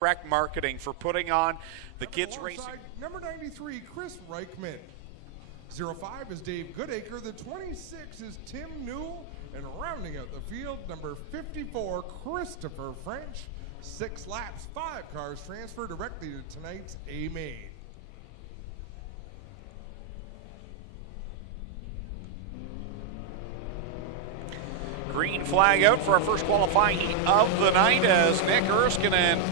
Correct marketing for putting on the kids racing. Number 93, Chris Reichman. 05 is Dave Goodacre. The 26 is Tim Newell. And rounding out the field, number 54, Christopher French. 6 laps, 5 cars transfer directly to tonight's A main. Green flag out for our first qualifying heat of the night as Nick Erskine and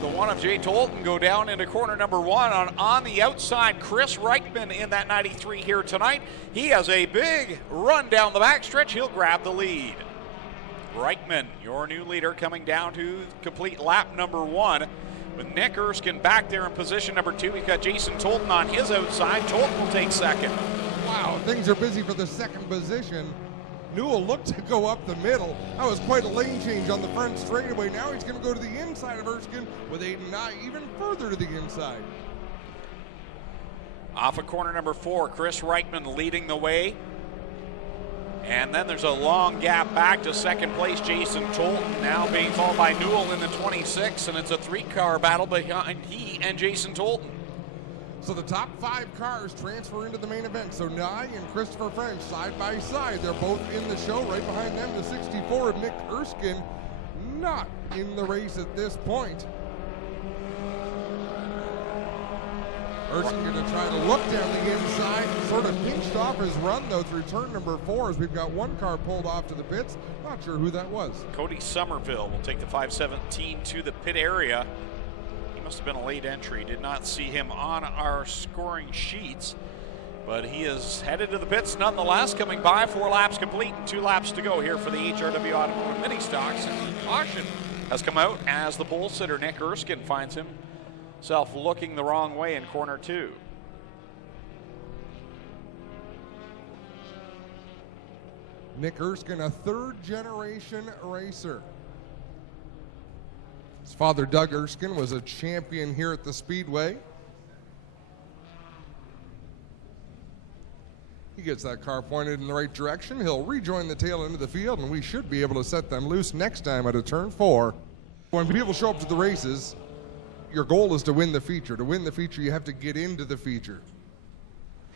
the one of Jay Tolton go down into corner number 1. On the outside, Chris Reichman in that 93 here tonight. He has a big run down the backstretch. He'll grab the lead. Reichman, your new leader, coming down to complete lap number 1. With Nick Erskine back there in position number 2. He's got Jason Tolton on his outside. Tolton will take second. Wow, things are busy for the second position. Newell looked to go up the middle. That was quite a lane change on the front straightaway. Now he's going to go to the inside of Erskine with Aiden Nye even further to the inside. Off of corner number 4, Chris Reichman leading the way. And then there's a long gap back to second place, Jason Tolton, now being followed by Newell in the 26, and it's a 3-car battle behind he and Jason Tolton. So the top 5 cars transfer into the main event. So Nye and Christopher French side by side. They're both in the show. Right behind them, the 64 of Nick Erskine, not in the race at this point. Erskine going to try to look down the inside. Sort of pinched off his run, though, through turn number 4 as we've got 1 car pulled off to the pits. Not sure who that was. Cody Somerville will take the 517 to the pit area. Must have been a late entry. Did not see him on our scoring sheets, but he is headed to the pits nonetheless, coming by. 4 laps complete and 2 laps to go here for the HRW Automotive Ministocks. And caution has come out as the pole sitter Nick Erskine finds himself looking the wrong way in corner 2. Nick Erskine, a 3rd generation racer. His father, Doug Erskine, was a champion here at the Speedway. He gets that car pointed in the right direction. He'll rejoin the tail end of the field, and we should be able to set them loose next time at a turn 4. When people show up to the races, your goal is to win the feature. To win the feature, you have to get into the feature.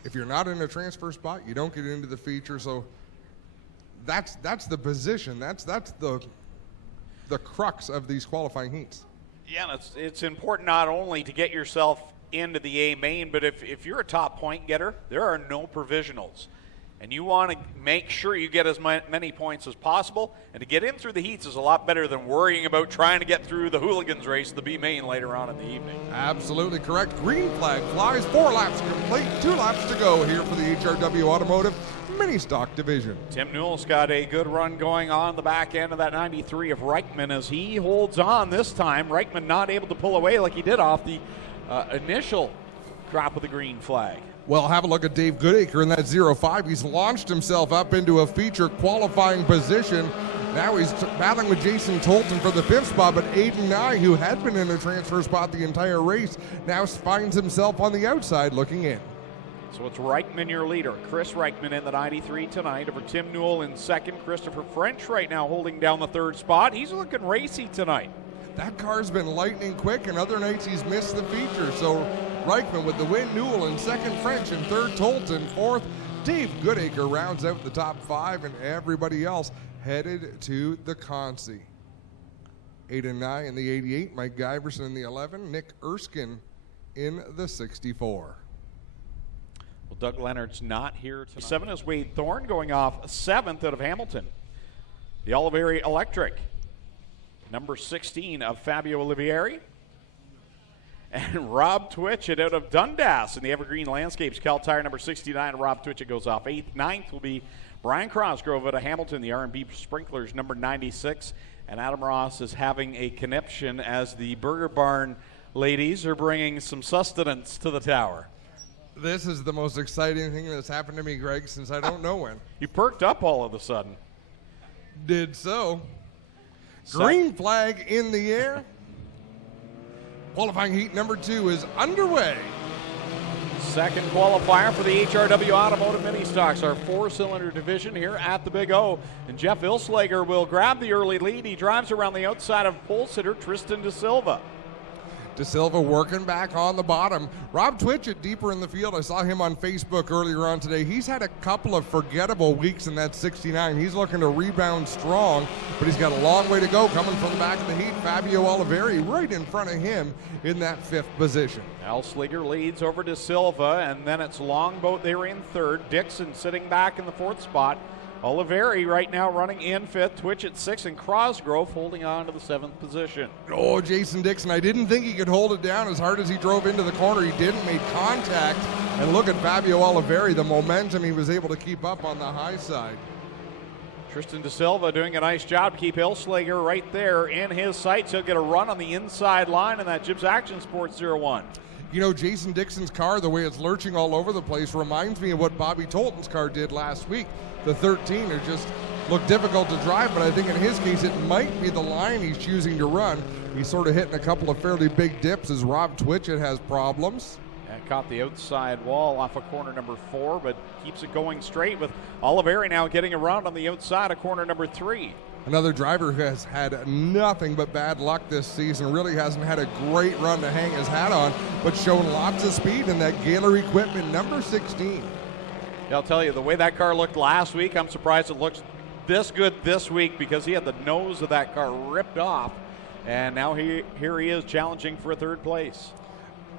If you're not in a transfer spot, you don't get into the feature. So that's the position. That's the crux of these qualifying heats. Yeah, and it's important not only to get yourself into the A main, but if you're a top point getter, there are no provisionals. And you want to make sure you get as many points as possible. And to get in through the heats is a lot better than worrying about trying to get through the hooligans race, the B main, later on in the evening. Absolutely correct. Green flag flies. 4 laps complete. 2 laps to go here for the HRW Automotive Ministock division. Tim Newell's got a good run going on the back end of that 93 of Reichman as he holds on this time. Reichman not able to pull away like he did off the initial drop of the green flag. Well, have a look at Dave Goodacre in that 05. He's launched himself up into a feature qualifying position. Now he's battling with Jason Tolton for the 5th spot, but Aiden Nye, who had been in a transfer spot the entire race, now finds himself on the outside looking in. So it's Reichman, your leader. Chris Reichman in the 93 tonight over Tim Newell in 2nd. Christopher French right now holding down the 3rd spot. He's looking racy tonight. That car's been lightning quick, and other nights he's missed the feature. So Reichman with the win, Newell in 2nd, French in 3rd, Tolton 4th. Dave Goodacre rounds out the top 5, and everybody else headed to the Consi. Aiden Nye in the 88, Mike Giverson in the 11, Nick Erskine in the 64. Well, Doug Leonard's not here tonight. 7 is Wade Thorne going off 7th out of Hamilton. The Oliveri Electric, number 16 of Fabio Olivieri. And Rob Twitchett out of Dundas in the Evergreen Landscapes. Cal Tire number 69, Rob Twitchett goes off 8th. 9th will be Brian Crosgrove out of Hamilton, the R&B Sprinklers number 96. And Adam Ross is having a conniption as the Burger Barn ladies are bringing some sustenance to the tower. This is the most exciting thing that's happened to me, Greg, since I don't know when. You perked up all of a sudden. Did so. Green flag in the air. Qualifying heat number 2 is underway. Second qualifier for the HRW Automotive Ministocks, our four-cylinder division here at the Big O. And Jeff Ilslager will grab the early lead. He drives around the outside of pole sitter Tristan De Silva. De Silva working back on the bottom. Rob Twitchett deeper in the field. I saw him on Facebook earlier on today. He's had a couple of forgettable weeks in that 69. He's looking to rebound strong, but he's got a long way to go coming from the back of the heat. Fabio Oliveri right in front of him in that fifth position. Ilslager leads over De Silva, and then it's Longboat there in third. Dixon sitting back in the fourth spot. Oliveri right now running in fifth, Twitch at sixth, and Crosgrove holding on to the seventh position. Oh, Jason Dixon, I didn't think he could hold it down as hard as he drove into the corner. He didn't make contact. And look at Fabio Oliveri, the momentum he was able to keep up on the high side. Tristan De Silva doing a nice job to keep Ilslager right there in his sights. He'll get a run on the inside line in that Gibbs Action Sports 01. You know, Jason Dixon's car, the way it's lurching all over the place, reminds me of what Bobby Tolton's car did last week. The 13 are just look difficult to drive, but I think in his case it might be the line he's choosing to run. He's sort of hitting a couple of fairly big dips as Rob Twitchett has problems. And caught the outside wall off of corner number 4, but keeps it going straight with Oliveri now getting around on the outside of corner number 3. Another driver who has had nothing but bad luck this season, really hasn't had a great run to hang his hat on, but shown lots of speed in that Gaylor equipment, number 16. I'll tell you, the way that car looked last week, I'm surprised it looks this good this week because he had the nose of that car ripped off, and now here he is challenging for a third place.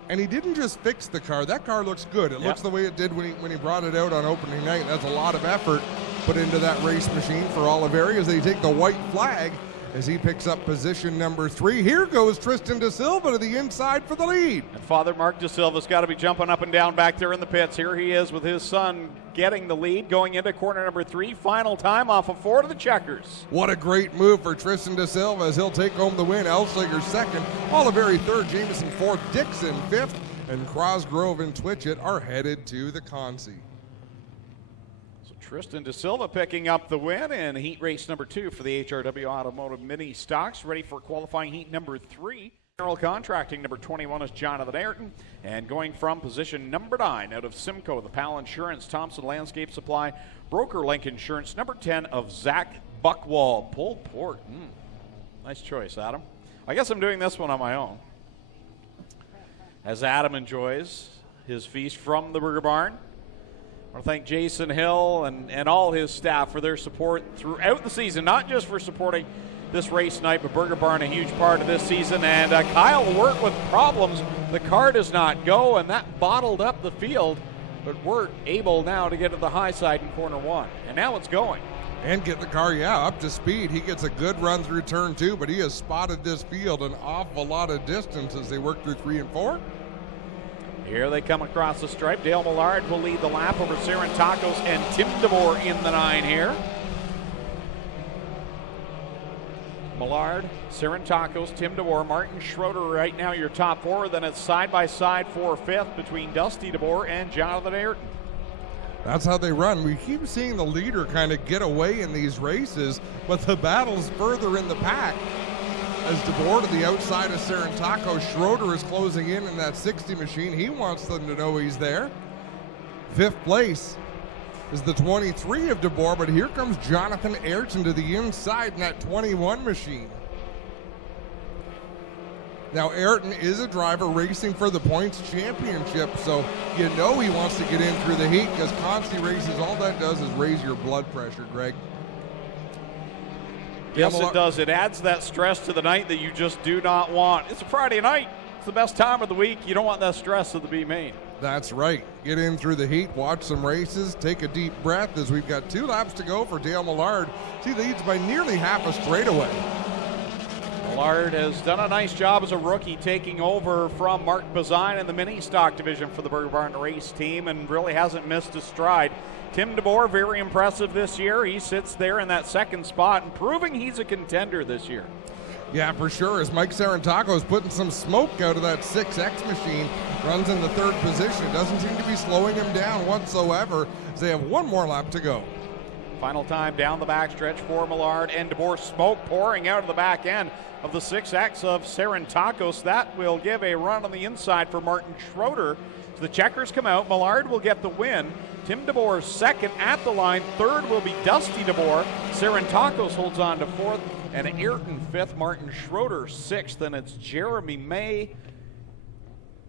And he didn't just fix the car. That car looks good. It looks the way it did when he brought it out on opening night. That's a lot of effort put into that race machine for Oliveri as they take the white flag as he picks up position number 3. Here goes Tristan De Silva to the inside for the lead. And Father Mark De Silva's got to be jumping up and down back there in the pits. Here he is with his son getting the lead going into corner number 3. Final time off of 4 to the checkers. What a great move for Tristan De Silva as he'll take home the win. Ilslager second, Oliveri third, Jameson fourth, Dixon fifth, and Crosgrove and Twitchett are headed to the Consi. Tristan De Silva picking up the win in heat race number 2 for the HRW Automotive Ministocks. Ready for qualifying heat number 3. General Contracting number 21 is Jonathan Ayrton. And going from position number 9 out of Simcoe, the Pal Insurance, Thompson Landscape Supply, Broker Link Insurance, number 10 of Zach Buckwald. Pulled port. Nice choice, Adam. I guess I'm doing this one on my own. As Adam enjoys his feast from the Burger Barn. I want to thank Jason Hill and all his staff for their support throughout the season, not just for supporting this race night, but Burger Barn a huge part of this season. And Kyle worked with problems. The car does not go, and that bottled up the field, but we're able now to get to the high side in corner 1. And now it's going. And get the car, up to speed. He gets a good run through turn 2, but he has spotted this field an awful lot of distance as they work through 3 and 4. Here they come across the stripe. Dale Millard will lead the lap over Sarantakos and Tim DeBoer in the 9 here. Millard, Sarantakos, Tim DeBoer, Martin Schroeder right now your top 4. Then it's side by side for 5th between Dusty DeBoer and Jonathan Ayrton. That's how they run. We keep seeing the leader kind of get away in these races, but the battle's further in the pack. As DeBoer to the outside of Sarantakos, Schroeder is closing in that 60 machine. He wants them to know he's there. 5th place is the 23 of DeBoer, but here comes Jonathan Ayrton to the inside in that 21 machine. Now, Ayrton is a driver racing for the points championship, so you know he wants to get in through the heat because Consi races, all that does is raise your blood pressure, Greg. Yes, it does. It adds that stress to the night that you just do not want. It's a Friday night. It's the best time of the week. You don't want that stress of the B main. That's right. Get in through the heat, watch some races, take a deep breath as we've got 2 laps to go for Dale Millard. He leads by nearly half a straightaway. Millard has done a nice job as a rookie taking over from Mark Bazine in the Ministock division for the Burger Barn race team and really hasn't missed a stride. Tim DeBoer, very impressive this year. He sits there in that 2nd spot and proving he's a contender this year. Yeah, for sure. As Mike Sarantakos is putting some smoke out of that 6X machine, runs in the 3rd position. It doesn't seem to be slowing him down whatsoever as they have 1 more lap to go. Final time down the backstretch for Millard and DeBoer. Smoke pouring out of the back end of the 6X of Serentakos. That will give a run on the inside for Martin Schroeder. So the checkers come out. Millard will get the win. Tim DeBoer second at the line. Third will be Dusty DeBoer. Serentakos holds on to fourth. And Ayrton fifth. Martin Schroeder sixth. And it's Jeremy May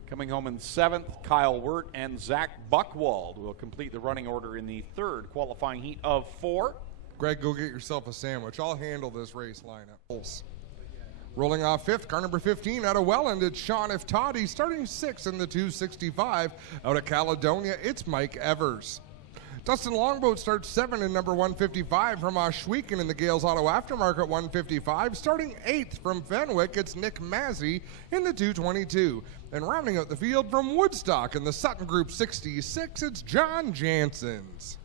coming home in seventh. Kyle Wirt and Zach Buchwald will complete the running order in the third qualifying heat of 4. Greg, go get yourself a sandwich. I'll handle this race lineup. Rolling off fifth, car number 15 out of Welland, it's Sean Iftadi. Starting sixth in the 265 out of Caledonia, it's Mike Evers. Dustin Longboat starts 7 in number 155 from Oshweeken in the Gales Auto Aftermarket 155. Starting 8th from Fenwick, it's Nick Mazzy in the 222. And rounding out the field from Woodstock in the Sutton Group 66, it's John Janssens.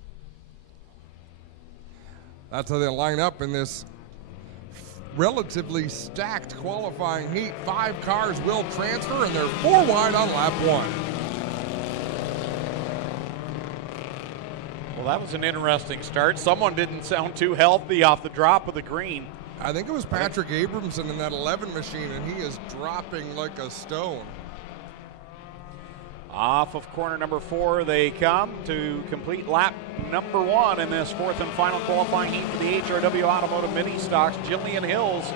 That's how they line up in this relatively stacked qualifying heat. 5 cars will transfer, and they're 4 wide on lap 1. Well, that was an interesting start. Someone didn't sound too healthy off the drop of the green. I think it was Patrick Abramson in that 11 machine, and he is dropping like a stone. Off of corner number 4 they come to complete lap number 1 in this 4th and final qualifying heat for the HRW Automotive Mini Stocks. Jillian Hills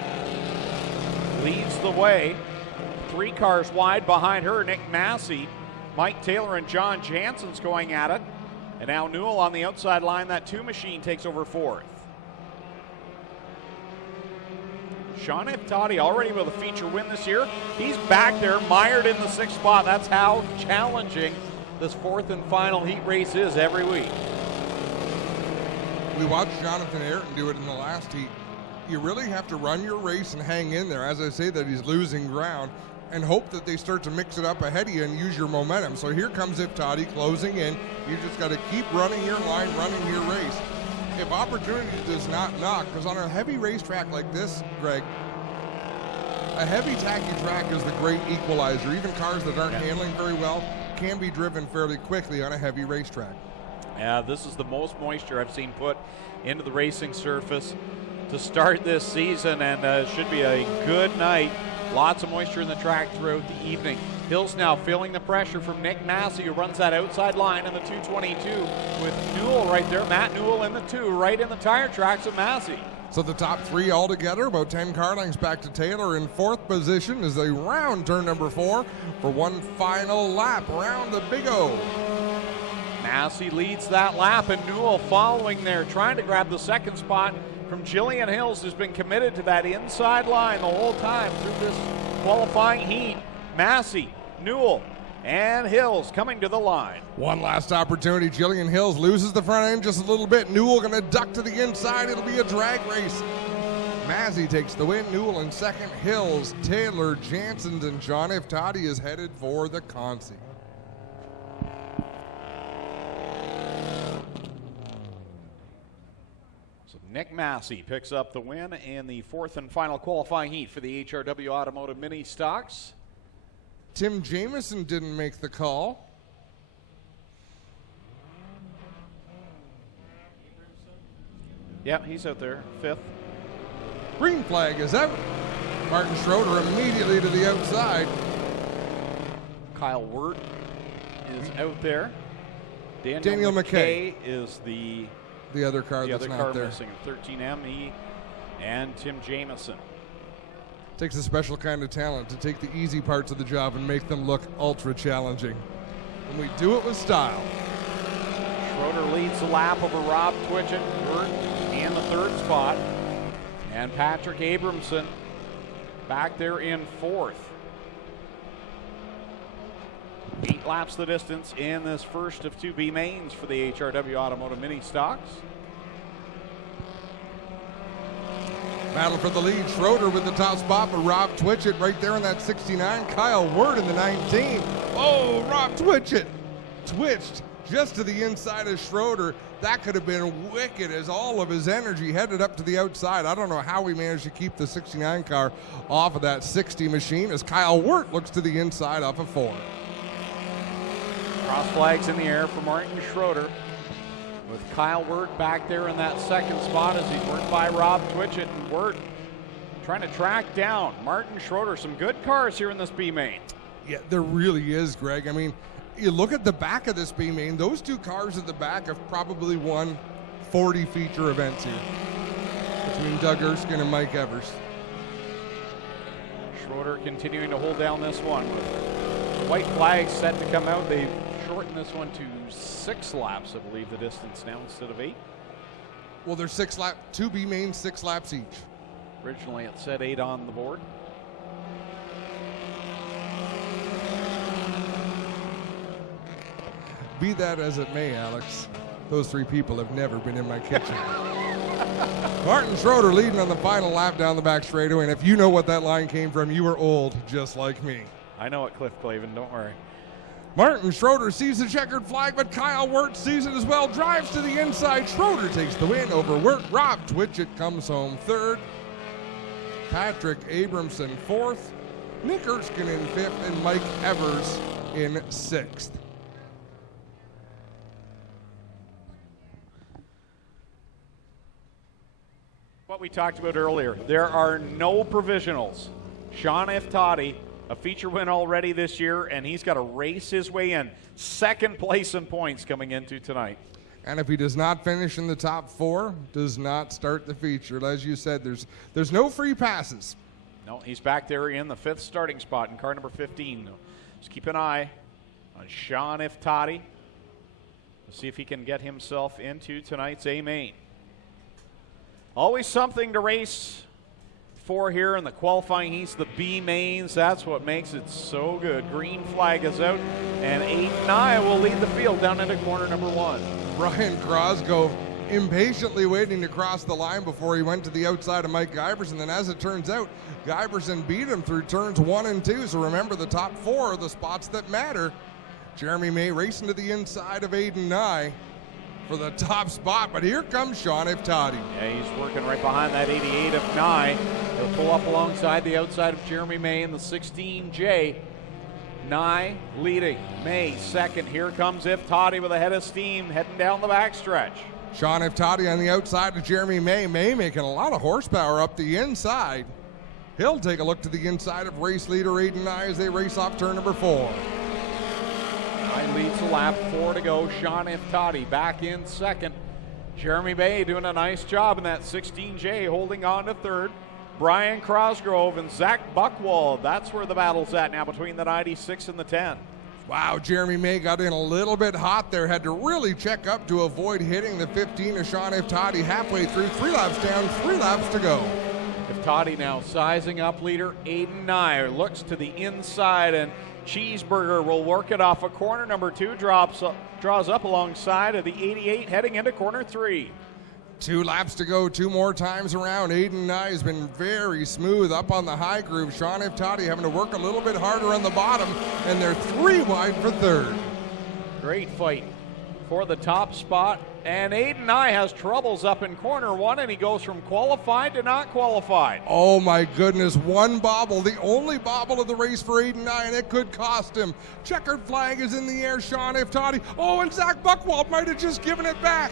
leads the way. 3 cars wide behind her. Nick Massey, Mike Taylor, and John Janssens going at it. And now Newell on the outside line. That 2 machine takes over 4th. Sean Iftadi already with a feature win this year. He's back there, mired in the 6th spot. That's how challenging this 4th and final heat race is every week. We watched Jonathan Ayrton do it in the last heat. You really have to run your race and hang in there. As I say that he's losing ground, and hope that they start to mix it up ahead of you and use your momentum. So here comes Iftadi closing in. You just got to keep running your line, running your race. If opportunity does not knock, because on a heavy racetrack like this, Greg, a heavy tacky track is the great equalizer. Even cars that aren't handling very well can be driven fairly quickly on a heavy racetrack. Yeah, this is the most moisture I've seen put into the racing surface to start this season, and should be a good night. Lots of moisture in the track throughout the evening. Hills now feeling the pressure from Nick Massey, who runs that outside line in the 222 with Newell right there. Matt Newell in the 2, right in the tire tracks of Massey. So the top 3 altogether, about 10 car lengths back to Taylor in 4th position as they round turn number 4 for one final lap around the Big O. Massey leads that lap, and Newell following there, trying to grab the 2nd spot from Jillian Hills, who's been committed to that inside line the whole time through this qualifying heat. Massey, Newell, and Hills coming to the line. One last opportunity. Jillian Hills loses the front end just a little bit. Newell going to duck to the inside. It'll be a drag race. Massey takes the win. Newell in 2nd. Hills, Taylor, Janssens, and John Iftadi is headed for the Consi. Nick Massey picks up the win in the 4th and final qualifying heat for the HRW Automotive Mini Stocks. Tim Jamieson didn't make the call. Yep, he's out there, 5th. Green flag is out. Martin Schroeder immediately to the outside. Kyle Wirt is out there. Daniel McKay is the other car that's not there. Missing, 13ME, and Tim Jamieson. Takes a special kind of talent to take the easy parts of the job and make them look ultra challenging. And we do it with style. Schroeder leads the lap over Rob Twitchett, Wirt in the 3rd spot, and Patrick Abramson back there in 4th. 8 laps the distance in this first of 2 B mains for the HRW Automotive Mini Stocks. Battle for the lead. Schroeder with the top spot, but Rob Twitchett right there in that 69. Kyle Wirt in the 19. Oh, Rob Twitchett twitched just to the inside of Schroeder. That could have been wicked as all of his energy headed up to the outside. I don't know how we managed to keep the 69 car off of that 60 machine as Kyle Wirt looks to the inside off of 4. Cross flags in the air for Martin Schroeder. with Kyle Wirt back there in that second spot as he's worked by Rob Twitchett, and Wirt trying to track down Martin Schroeder. Some good cars here in this B main. Yeah, there really is, Greg. I mean, you look at the back of this B main, those two cars at the back have probably won 40 feature events here between Doug Erskine and Mike Evers. Schroeder continuing to hold down this one. The white flag set to come out. They've shortened this one to 6 laps, I believe, the distance now instead of 8. Well, there's 6 laps, 2 B mains, 6 laps each. Originally it said 8 on the board. Be that as it may, Alex, those 3 people have never been in my kitchen. Martin Schroeder leading on the final lap down the back straightaway, and if you know what that line came from, you are old, just like me. I know it, Cliff Clavin, don't worry. Martin Schroeder sees the checkered flag, but Kyle Wirt sees it as well, drives to the inside. Schroeder takes the win over Wirt. Rob Twitchett comes home 3rd. Patrick Abramson 4th. Nick Erskine in 5th, and Mike Evers in 6th. What we talked about earlier, there are no provisionals. Sean F. Toddy, a feature win already this year, and he's got to race his way in. 2nd place in points coming into tonight. And if he does not finish in the top 4, does not start the feature. As you said, there's no free passes. No, he's back there in the 5th starting spot in car number 15. Just keep an eye on Sean F. Toddy. Let's see if he can get himself into tonight's A main. Always something to race for here in the qualifying heats, the B mains. That's what makes it so good. Green flag is out, and Aiden Nye will lead the field down into corner number 1. Brian Crosgrove impatiently waiting to cross the line before he went to the outside of Mike Giberson. And as it turns out, Giberson beat him through turns 1 and 2. So remember, the top 4 are the spots that matter. Jeremy May racing to the inside of Aiden Nye for the top spot, but here comes Sean F. Toddy. Yeah, he's working right behind that 88 of Nye. He'll pull up alongside the outside of Jeremy May in the 16J. Nye leading, May 2nd. Here comes F. Toddy with a head of steam heading down the backstretch. Sean F. Toddy on the outside of Jeremy May. May making a lot of horsepower up the inside. He'll take a look to the inside of race leader Aiden Nye as they race off turn number 4. Nye leads the lap, 4 to go. Sean F. Toddy back in 2nd. Jeremy May doing a nice job in that 16J, holding on to 3rd. Brian Crosgrove and Zach Buchwald. That's where the battle's at now between the 96 and the 10. Wow, Jeremy May got in a little bit hot there. Had to really check up to avoid hitting the 15 of Sean F. Toddy halfway through. 3 laps down, 3 laps to go. F. Toddy now sizing up leader Aiden Nye. Looks to the inside, and Cheeseburger will work it off a corner. Number 2 draws up alongside of the 88 heading into corner 3. 2 laps to go, 2 more times around. Aiden Nye has been very smooth up on the high groove. Sean F. Toddy having to work a little bit harder on the bottom, and they're 3 wide for 3rd. Great fight for the top spot, and Aiden Nye has troubles up in corner 1, and he goes from qualified to not qualified. Oh my goodness, 1 bobble, the only bobble of the race for Aiden Nye, and it could cost him. Checkered flag is in the air, Sean F. Toddy. Oh, and Zach Buchwald might have just given it back.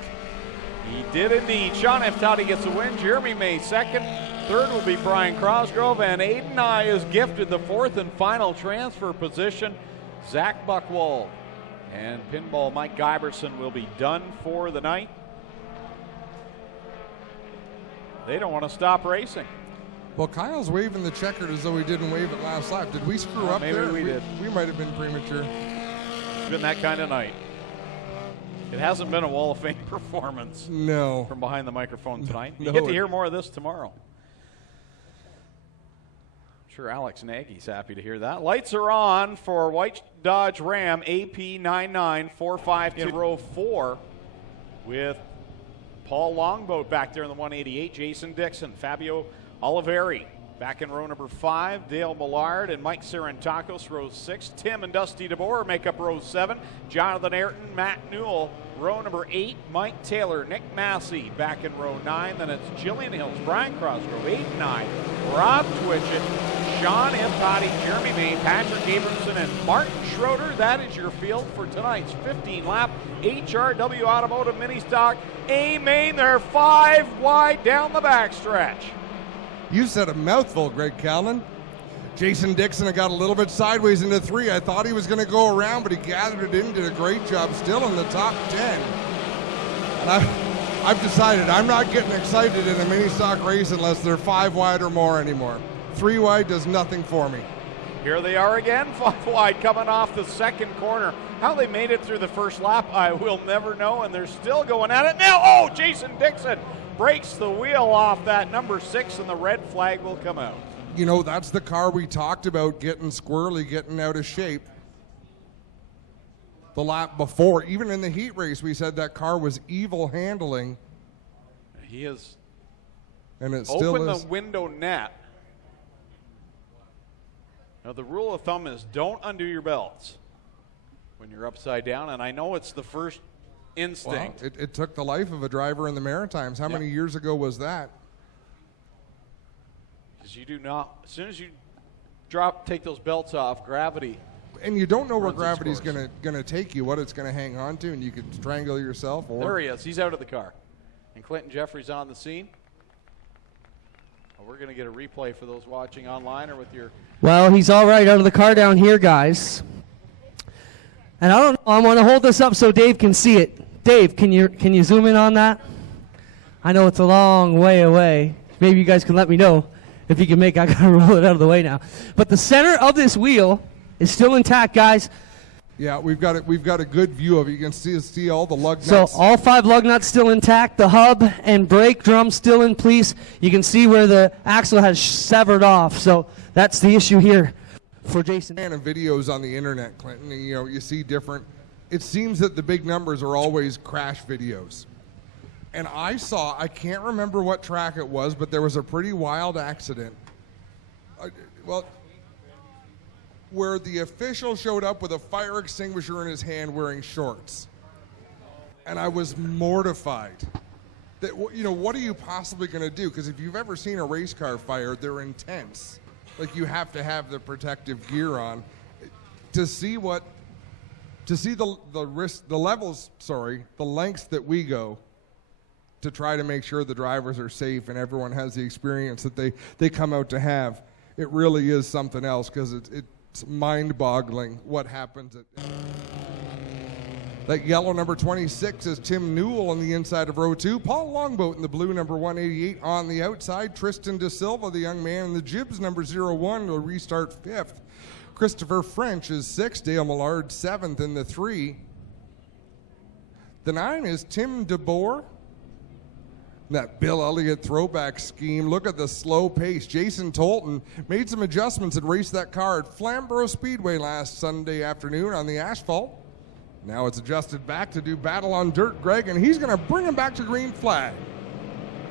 He did indeed. Sean F. Toddy gets a win. Jeremy May 2nd. 3rd will be Brian Crosgrove, and Aiden Nye is gifted the 4th and final transfer position. Zach Buchwald and Pinball Mike Giberson will be done for the night. They don't want to stop racing. Well, Kyle's waving the checkered as though he didn't wave it last lap. Did we screw up maybe there? Maybe we did. We might have been premature. It's been that kind of night. It hasn't been a Wall of Fame performance. No. From behind the microphone tonight. No, You get to hear more of this tomorrow. I'm sure Alex Nagy's happy to hear that. Lights are on for White Dodge Ram AP 99452 row 4 with Paul Longboat back there in the 188, Jason Dixon, Fabio Oliveri back in row number 5, Dale Millard and Mike Sarantakos, row 6. Tim and Dusty DeBoer make up row 7. Jonathan Ayrton, Matt Newell, row number 8. Mike Taylor, Nick Massey back in row 9. Then it's Jillian Hills, Brian Crosgrove, 8 and 9. Rob Twitchett, Sean Impati, Jeremy May, Patrick Abramson, and Martin Schroeder. That is your field for tonight's 15-lap HRW Automotive Ministock A-Main. They're 5 wide down the backstretch. You said a mouthful, Greg Callan. Jason Dixon got a little bit sideways into 3. I thought he was going to go around, but he gathered it in, did a great job, still in the top 10. And I've decided I'm not getting excited in a mini stock race unless they're 5 wide or more anymore. 3 wide does nothing for me. Here they are again, 5 wide coming off the second corner. How they made it through the first lap, I will never know, and they're still going at it now. Oh, Jason Dixon breaks the wheel off that number 6, and the red flag will come out. You know, that's the car we talked about getting squirrely, getting out of shape. The lap before, even in the heat race, we said that car was evil handling. He has and it still opened is. the window net. Now, the rule of thumb is don't undo your belts when you're upside down, and I know it's the first instinct. Well, it took the life of a driver in the Maritimes. How many years ago was that? Because you do not, as soon as you take those belts off, gravity. And you don't know where gravity's going to take you, what it's going to hang on to, and you could strangle yourself. Or there he is. He's out of the car. And Clinton Jeffries on the scene. Well, we're going to get a replay for those watching online or with your... Well, he's all right out of the car down here, guys. And I don't know, I want to hold this up so Dave can see it. Dave, can you zoom in on that? I know it's a long way away. Maybe you guys can let me know if you can make. I gotta roll it out of the way now. But the center of this wheel is still intact, guys. Yeah, we've got a good view of it. You can see all the lug So nuts. all 5 lug nuts still intact. The hub and brake drum still in place. You can see where the axle has severed off. So that's the issue here for Jason. And videos on the internet, Clinton, and, you know, you see different. It seems that the big numbers are always crash videos. And I can't remember what track it was, but there was a pretty wild accident. Where the official showed up with a fire extinguisher in his hand wearing shorts. And I was mortified. That, you know, what are you possibly going to do? Because if you've ever seen a race car fire, they're intense. Like, you have to have the protective gear on. To see the lengths that we go to try to make sure the drivers are safe and everyone has the experience that they come out to have, it really is something else, because it's mind-boggling what happens. That yellow number 26 is Tim Newell on the inside of row 2. Paul Longboat in the blue number 188 on the outside. Tristan De Silva, the young man in the jibs number 01, will restart 5th. Christopher French is 6th. Dale Millard 7th in the 3. The 9 is Tim DeBoer. That Bill Elliott throwback scheme. Look at the slow pace. Jason Tolton made some adjustments and raced that car at Flamborough Speedway last Sunday afternoon on the asphalt. Now it's adjusted back to do battle on dirt, Greg, and he's going to bring him back to green flag.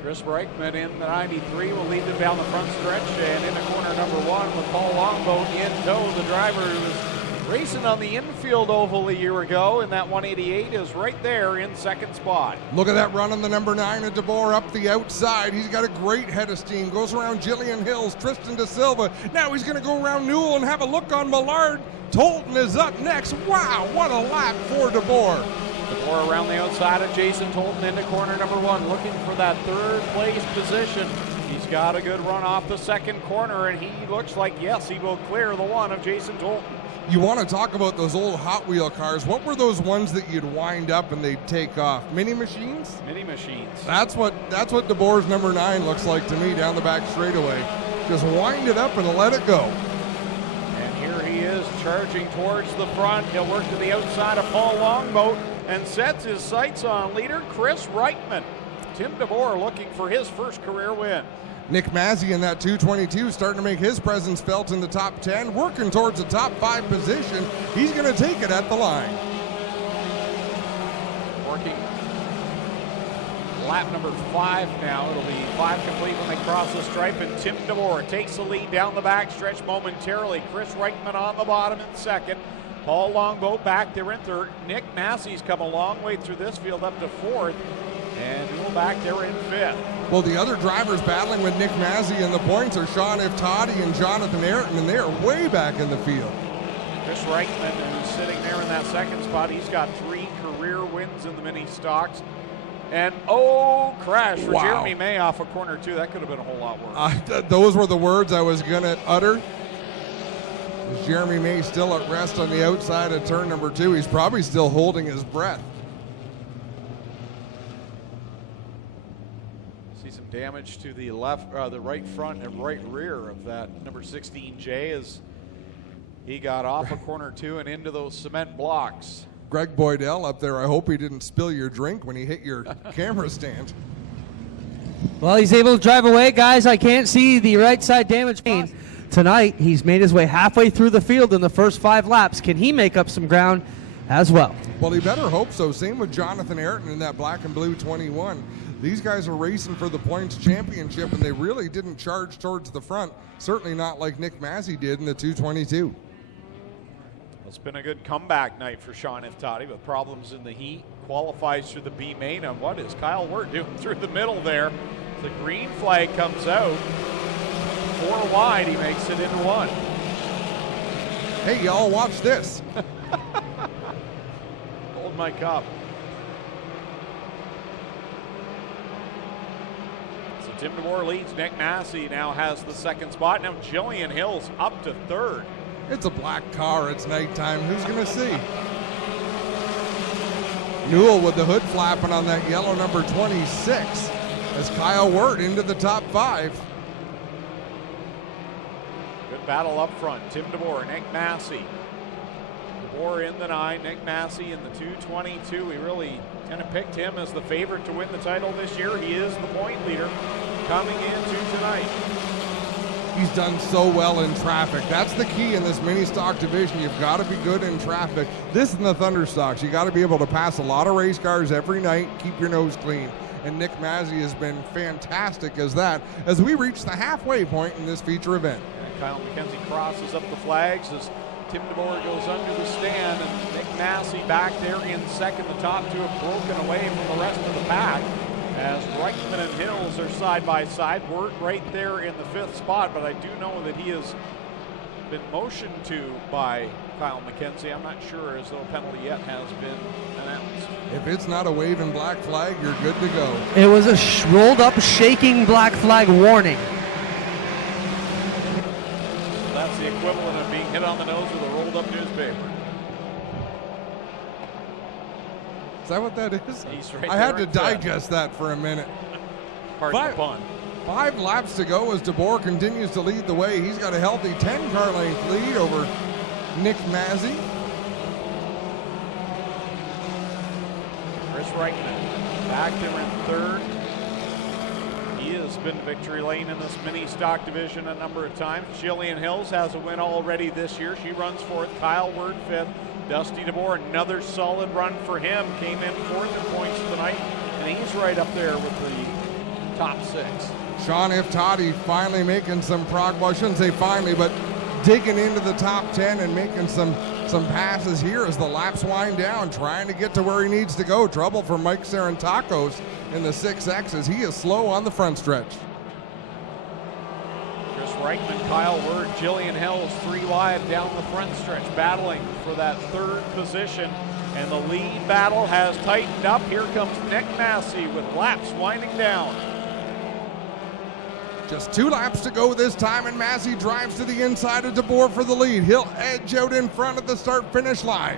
Chris Reichman in the 93 will lead them down the front stretch, and into corner number 1 with Paul Longboat in tow. The driver who was racing on the infield oval a year ago in that 188 is right there in second spot. Look at that run on the number 9 of DeBoer up the outside. He's got a great head of steam. Goes around Jillian Hills, Tristan De Silva. Now he's going to go around Newell and have a look on Millard. Tolton is up next. Wow, what a lap for DeBoer. DeBoer around the outside of Jason Tolton into corner number 1, looking for that third place position. He's got a good run off the second corner, and he looks like, yes, he will clear the 1 of Jason Tolton. You want to talk about those old Hot Wheel cars. What were those ones that you'd wind up and they'd take off? Mini machines? Mini machines. That's what DeBoer's number 9 looks like to me down the back straightaway. Just wind it up and let it go. And here he is charging towards the front. He'll work to the outside of Paul Longboat and sets his sights on leader Chris Reichman. Tim DeBoer looking for his first career win. Nick Massey in that 222 starting to make his presence felt in the top 10, working towards the top 5 position. He's going to take it at the line. Working lap number 5 now. It'll be 5 complete when they cross the stripe, and Tim DeBoer takes the lead down the backstretch momentarily. Chris Reichman on the bottom in second. Paul Longboat back there in third. Nick Massey's come a long way through this field up to 4th. And Newell back there in 5th. Well, the other drivers battling with Nick Mazzy in the points are Sean Iftadi and Jonathan Ayrton, and they are way back in the field. Chris Reichman, who's sitting there in that second spot, he's got 3 career wins in the mini stocks. And crash for Jeremy May off of corner 2. That could have been a whole lot worse. Those were the words I was going to utter. Is Jeremy May still at rest on the outside of turn number 2? He's probably still holding his breath. See some damage to the the right front and right rear of that number 16J as he got off of corner 2 and into those cement blocks. Greg Boydell up there, I hope he didn't spill your drink when he hit your camera stand. Well, he's able to drive away. Guys, I can't see the right side damage. Tonight, he's made his way halfway through the field in the first 5 laps. Can he make up some ground as well? Well, he better hope so. Same with Jonathan Ayrton in that black and blue 21. These guys are racing for the points championship, and they really didn't charge towards the front. Certainly not like Nick Mazzy did in the 222. It's been a good comeback night for Sean Iftadi with problems in the heat. Qualifies through the B main. And what is Kyle Wirt doing through the middle there? The green flag comes out. 4 wide, he makes it into 1. Hey, y'all, watch this. Hold my cup. So Tim DeBoer leads. Nick Massey now has the second spot. Now Jillian Hill's up to 3rd. It's a black car. It's nighttime. Who's going to see? Newell with the hood flapping on that yellow number 26 as Kyle Wirt into the top 5. Good battle up front. Tim DeBoer, Nick Massey. DeBoer in the 9, Nick Massey in the 222. We really kind of picked him as the favorite to win the title this year. He is the point leader coming into tonight. He's done so well in traffic. That's the key in this mini stock division. You've got to be good in traffic. This and the Thunder stocks, you got to be able to pass a lot of race cars every night, keep your nose clean. And Nick Mazzy has been fantastic as that as we reach the halfway point in this feature event. And Kyle McKenzie crosses up the flags as Tim DeBoer goes under the stand, and Nick Massey back there in second. The top 2 have broken away from the rest of the pack as Reichman and Hills are side by side. Wirt right there in the 5th spot, but I do know that he has been motioned to by Kyle McKenzie. I'm not sure as though a penalty yet has been announced. If it's not a waving black flag, you're good to go. It was a rolled up, shaking black flag warning. So that's the equivalent of being hit on the nose with a rolled up newspaper. Is that what that is? He's right I had to there digest that for a minute. Pardon the pun. 5 laps to go as DeBoer continues to lead the way. He's got a healthy 10-car length lead over Nick Mazzy. Chris Reichman back there in 3rd. He has been victory lane in this mini stock division a number of times. Jillian Hills has a win already this year. She runs 4th. Kyle Wirt 5th. Dusty DeBoer, another solid run for him. Came in 4th in points tonight, and he's right up there with the top 6. Sean Iftadi finally making some progress. Well, I shouldn't say finally, but digging into the top 10 and making some passes here as the laps wind down, trying to get to where he needs to go. Trouble for Mike Sarantakos in the 6X as he is slow on the front stretch. Chris Reichman, Kyle Wirt, Jillian Hills 3 wide down the front stretch, battling for that 3rd position. And the lead battle has tightened up. Here comes Nick Massey with laps winding down. Just 2 laps to go this time, and Massey drives to the inside of DeBoer for the lead. He'll edge out in front of the start-finish line.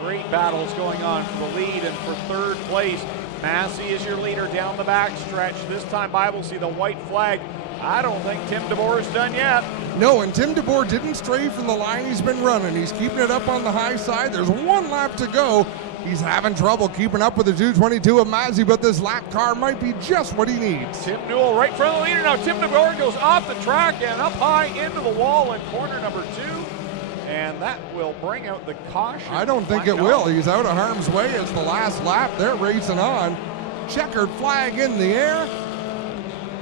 Great battles going on for the lead and for 3rd place. Massey is your leader down the back stretch. This time I will see the white flag. I don't think Tim DeBoer is done yet. No, and Tim DeBoer didn't stray from the line he's been running. He's keeping it up on the high side. There's 1 lap to go. He's having trouble keeping up with the 222 of Mazzy, but this lap car might be just what he needs. Tim Newell right in front of the leader. Now Tim DeBoer goes off the track and up high into the wall in corner number 2. And that will bring out the caution. I don't think it will. He's out of harm's way. It's the last lap. They're racing on. Checkered flag in the air.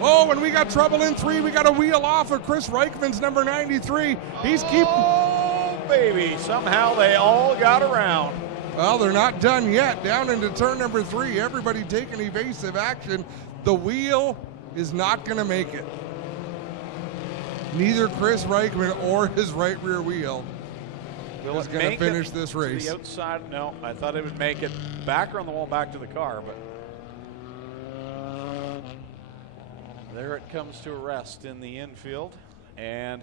Oh, and we got trouble in 3. We got a wheel off of Chris Reichman's number 93. He's keeping... Oh, baby. Somehow they all got around. Well, they're not done yet. Down into turn number 3. Everybody taking evasive action. The wheel is not going to make it. Neither Chris Reichman or his right rear wheel is going to finish this race. To the outside, no. I thought it would make it back on the wall, back to the car, but there it comes to a rest in the infield. And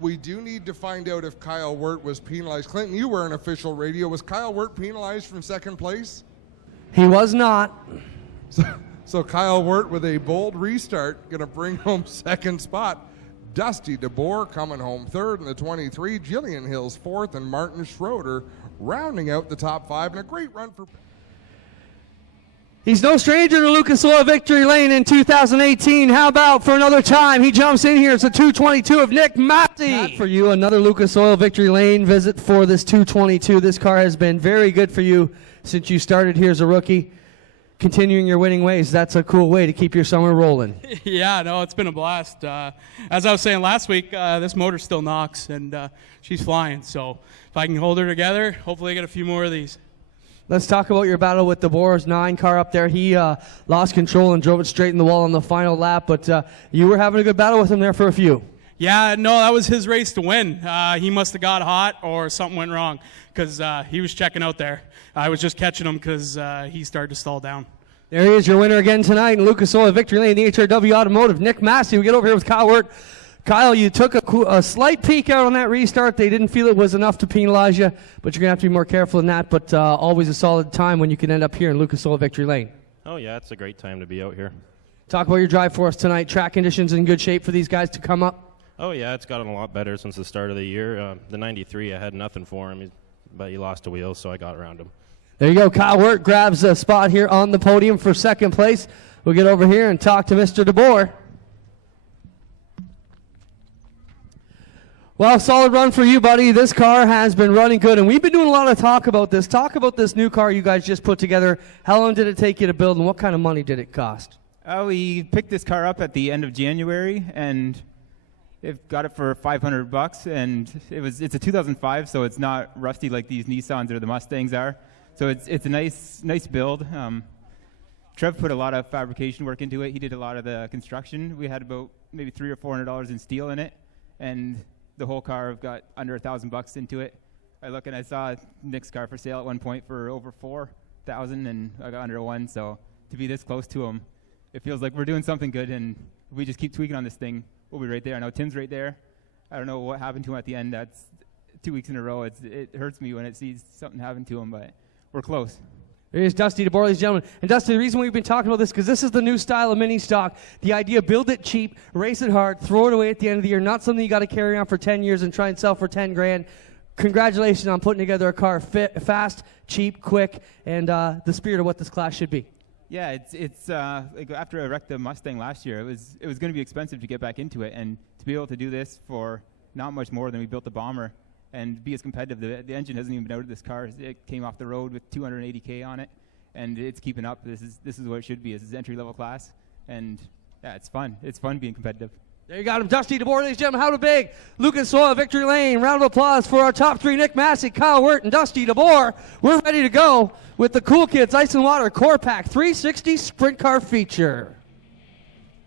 we do need to find out if Kyle Wirt was penalized. Clinton, you were an official radio. Was Kyle Wirt penalized from second place? He was not. So Kyle Wirt with a bold restart, going to bring home second spot. Dusty DeBoer coming home third in the 23. Jillian Hills fourth, and Martin Schroeder rounding out the top 5. And a great run for... He's no stranger to Lucas Oil Victory Lane in 2018. How about for another time? He jumps in here. It's a 222 of Nick Massey. For you, another Lucas Oil Victory Lane visit for this 222. This car has been very good for you since you started here as a rookie. Continuing your winning ways, that's a cool way to keep your summer rolling. Yeah, no, it's been a blast. As I was saying last week, this motor still knocks, and she's flying. So if I can hold her together, hopefully I get a few more of these. Let's talk about your battle with DeBoer's 9 car up there. He lost control and drove it straight in the wall on the final lap, but you were having a good battle with him there for a few. Yeah, no, that was his race to win. He must have got hot or something went wrong because he was checking out there. I was just catching him because he started to stall down. There he is, your winner again tonight in Lucas Oil Victory Lane, the HRW Automotive. Nick Massey, we get over here with Kyle Wirt. Kyle, you took a slight peek out on that restart. They didn't feel it was enough to penalize you, but you're going to have to be more careful than that. But always a solid time when you can end up here in Lucas Oil Victory Lane. Oh, yeah, it's a great time to be out here. Talk about your drive for us tonight. Track conditions in good shape for these guys to come up? Oh, yeah, it's gotten a lot better since the start of the year. The 93, I had nothing for him, but he lost a wheel, so I got around him. There you go. Kyle Wirt grabs a spot here on the podium for second place. We'll get over here and talk to Mr. DeBoer. Well, solid run for you, buddy. This car has been running good, and we've been doing a lot of talk about this. Talk about this new car you guys just put together. How long did it take you to build, and what kind of money did it cost? We picked this car up at the end of January, and got it for $500, and it's a 2005, so it's not rusty like these Nissans or the Mustangs are. So it's a nice build. Trev put a lot of fabrication work into it. He did a lot of the construction. We had about maybe $300 or $400 in steel in it, and the whole car got under $1,000 into it. I saw Nick's car for sale at one point for over $4,000, and I got under $1,000. So to be this close to him, it feels like we're doing something good, and if we just keep tweaking on this thing, we'll be right there. I know Tim's right there. I don't know what happened to him at the end. That's 2 weeks in a row. It hurts me when it sees something happen to him, but we're close. Here's Dusty DeBoer, ladies and gentlemen. And Dusty, the reason we've been talking about this because this is the new style of mini stock. The idea, build it cheap, race it hard, throw it away at the end of the year. Not something you got to carry on for 10 years and try and sell for 10 grand. Congratulations on putting together a car fast, cheap, quick, and the spirit of what this class should be. Yeah, it's like after I wrecked the Mustang last year, it was going to be expensive to get back into it, and to be able to do this for not much more than we built the Bomber and be as competitive. The engine hasn't even been out of this car. It came off the road with 280K on it, and it's keeping up. This is what it should be. This is entry-level class, and yeah, it's fun. It's fun being competitive. There you got him, Dusty DeBoer, ladies and gentlemen. How to big Lucas Oil Victory Lane. Round of applause for our top 3: Nick Massey, Kyle Wirt, and Dusty DeBoer. We're ready to go with the Cool Kids Ice and Water Core Pack 360 Sprint Car feature.